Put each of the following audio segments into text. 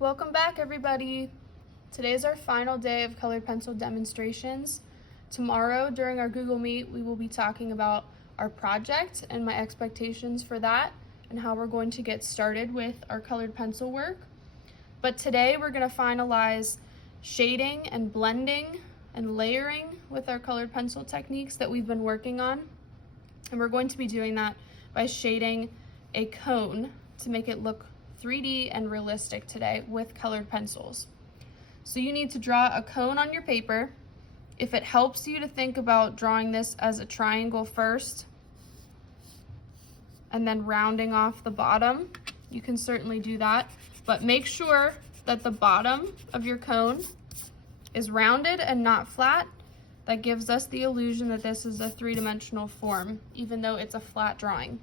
Welcome back, everybody. Today is our final day of colored pencil demonstrations. Tomorrow, during our Google Meet, we will be talking about our project and my expectations for that and how we're going to get started with our colored pencil work. But today, we're going to finalize shading and blending and layering with our colored pencil techniques that we've been working on. And we're going to be doing that by shading a cone to make it look 3D and realistic today with colored pencils. So you need to draw a cone on your paper. If it helps you to think about drawing this as a triangle first and then rounding off the bottom, you can certainly do that. But make sure that the bottom of your cone is rounded and not flat. That gives us the illusion that this is a three-dimensional form, even though it's a flat drawing.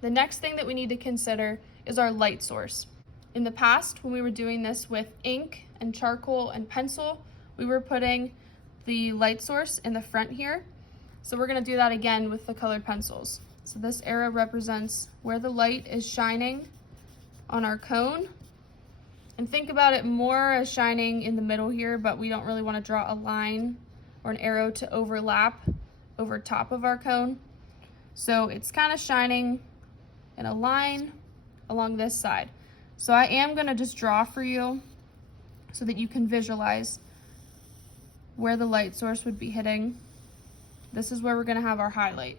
The next thing that we need to consider is our light source. In the past, when we were doing this with ink and charcoal and pencil, we were putting the light source in the front here. So we're going to do that again with the colored pencils. So this arrow represents where the light is shining on our cone. And think about it more as shining in the middle here, but we don't really want to draw a line or an arrow to overlap over top of our cone. So it's kind of shining in a line along this side. So I am going to just draw for you so that you can visualize where the light source would be hitting. This is where we're going to have our highlight.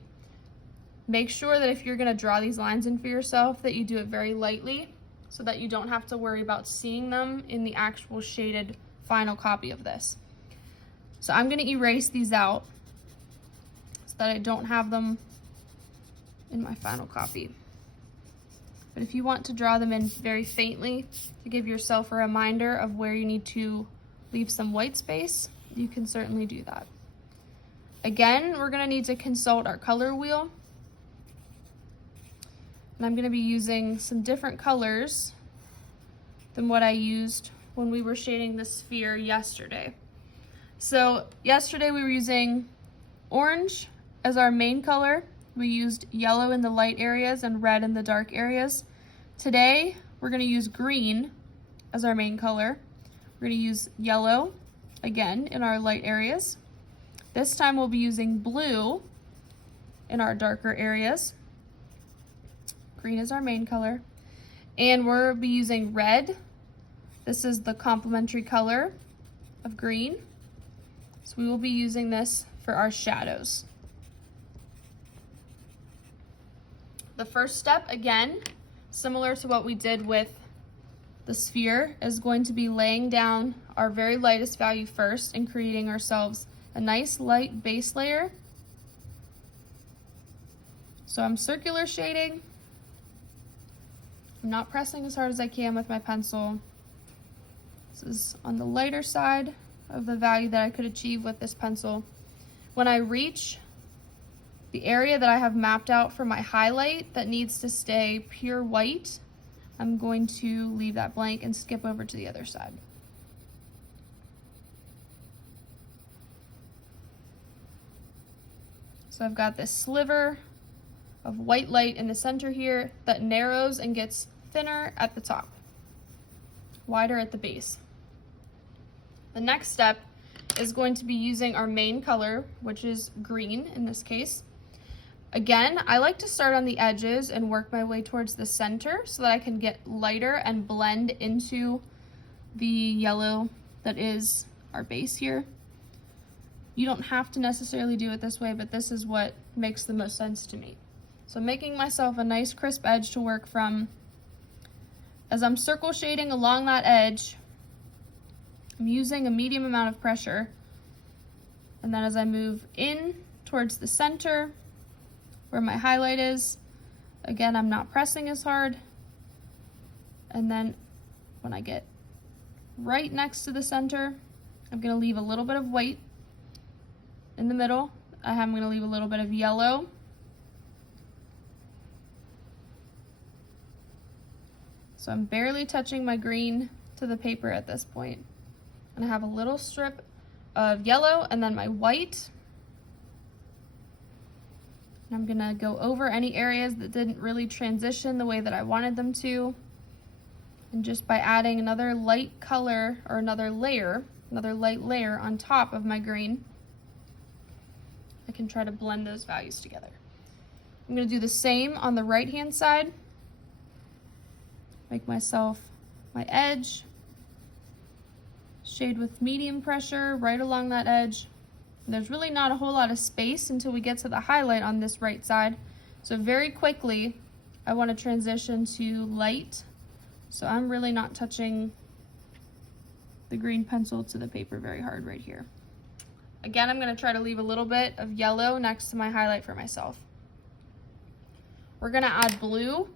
Make sure that if you're going to draw these lines in for yourself, that you do it very lightly so that you don't have to worry about seeing them in the actual shaded final copy of this. So I'm going to erase these out so that I don't have them in my final copy. But if you want to draw them in very faintly to give yourself a reminder of where you need to leave some white space, you can certainly do that. Again, we're going to need to consult our color wheel. And I'm going to be using some different colors than what I used when we were shading the sphere yesterday. So yesterday we were using orange as our main color. We used yellow in the light areas and red in the dark areas. Today, we're going to use green as our main color. We're going to use yellow, again, in our light areas. This time we'll be using blue in our darker areas. Green is our main color. And we'll be using red. This is the complementary color of green. So we will be using this for our shadows. The first step, again, similar to what we did with the sphere, is going to be laying down our very lightest value first and creating ourselves a nice light base layer. So I'm circular shading. I'm not pressing as hard as I can with my pencil. This is on the lighter side of the value that I could achieve with this pencil. When I reach the area that I have mapped out for my highlight that needs to stay pure white, I'm going to leave that blank and skip over to the other side. So I've got this sliver of white light in the center here that narrows and gets thinner at the top, wider at the base. The next step is going to be using our main color, which is green in this case. Again, I like to start on the edges and work my way towards the center so that I can get lighter and blend into the yellow that is our base here. You don't have to necessarily do it this way, but this is what makes the most sense to me. So I'm making myself a nice crisp edge to work from. As I'm circle shading along that edge, I'm using a medium amount of pressure. And then as I move in towards the center, where my highlight is, again, I'm not pressing as hard. And then when I get right next to the center, I'm going to leave a little bit of white in the middle. I'm going to leave a little bit of yellow. So I'm barely touching my green to the paper at this point. And I have a little strip of yellow and then my white. I'm gonna go over any areas that didn't really transition the way that I wanted them to. And just by adding another light color or another light layer on top of my green, I can try to blend those values together. I'm going to do the same on the right hand side. Make myself my edge, shade with medium pressure right along that edge. And there's really not a whole lot of space until we get to the highlight on this right side. So very quickly, I want to transition to light. So I'm really not touching the green pencil to the paper very hard right here. Again, I'm going to try to leave a little bit of yellow next to my highlight for myself. We're going to add blue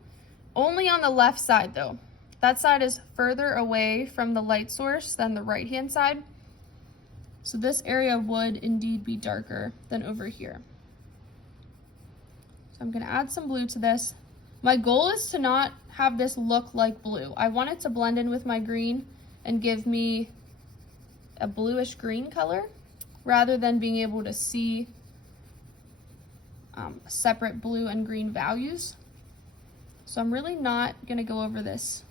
only on the left side though. That side is further away from the light source than the right hand side. So this area would indeed be darker than over here. So I'm going to add some blue to this. My goal is to not have this look like blue. I want it to blend in with my green and give me a bluish green color rather than being able to see separate blue and green values. So I'm really not going to go over this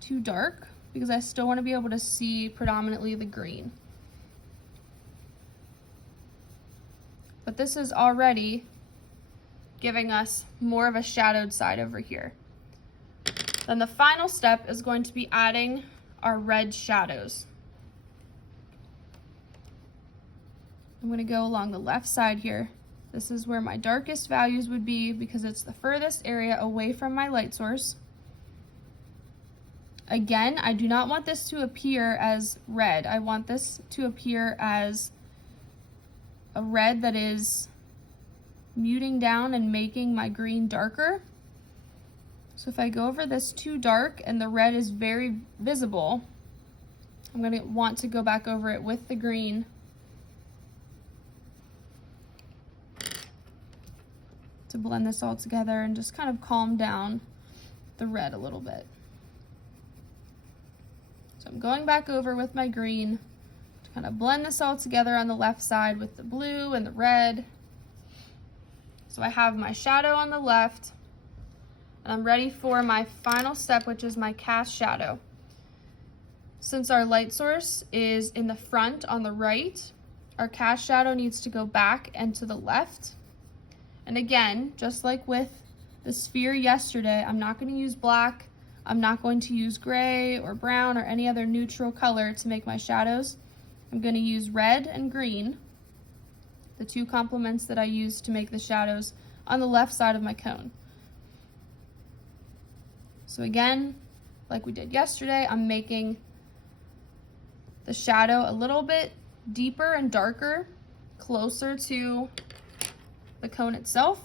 too dark because I still want to be able to see predominantly the green. But this is already giving us more of a shadowed side over here. Then the final step is going to be adding our red shadows. I'm going to go along the left side here. This is where my darkest values would be because it's the furthest area away from my light source. Again, I do not want this to appear as red. I want this to appear as a red that is muting down and making my green darker. So if I go over this too dark and the red is very visible, I'm going to want to go back over it with the green to blend this all together and just kind of calm down the red a little bit. So I'm going back over with my green to kind of blend this all together on the left side with the blue and the red. So I have my shadow on the left, and I'm ready for my final step, which is my cast shadow. Since our light source is in the front on the right, our cast shadow needs to go back and to the left. And again, just like with the sphere yesterday, I'm not going to use black, I'm not going to use gray or brown or any other neutral color to make my shadows. I'm going to use red and green, the two complements that I use to make the shadows on the left side of my cone. So again, like we did yesterday, I'm making the shadow a little bit deeper and darker, closer to the cone itself,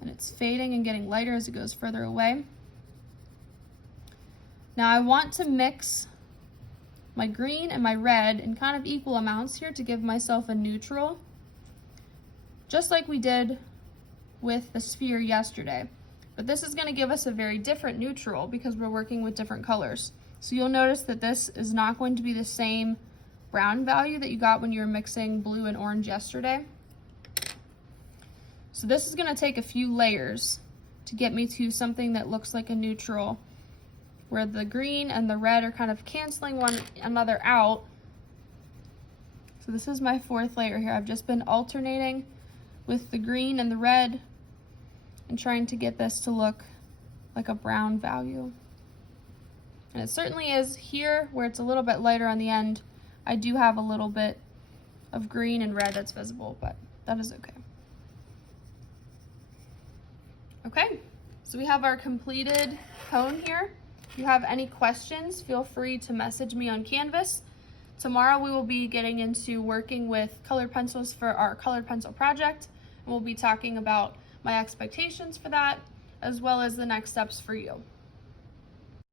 and it's fading and getting lighter as it goes further away. Now I want to mix my green and my red in kind of equal amounts here to give myself a neutral, just like we did with the sphere yesterday. But this is going to give us a very different neutral because we're working with different colors. So you'll notice that this is not going to be the same brown value that you got when you were mixing blue and orange yesterday. So this is going to take a few layers to get me to something that looks like a neutral, where the green and the red are kind of canceling one another out. So this is my fourth layer here. I've just been alternating with the green and the red and trying to get this to look like a brown value. And it certainly is here where it's a little bit lighter on the end. I do have a little bit of green and red that's visible, but that is okay. Okay, so we have our completed cone here. If you have any questions, feel free to message me on Canvas. Tomorrow we will be getting into working with colored pencils for our colored pencil project, and we'll be talking about my expectations for that, as well as the next steps for you.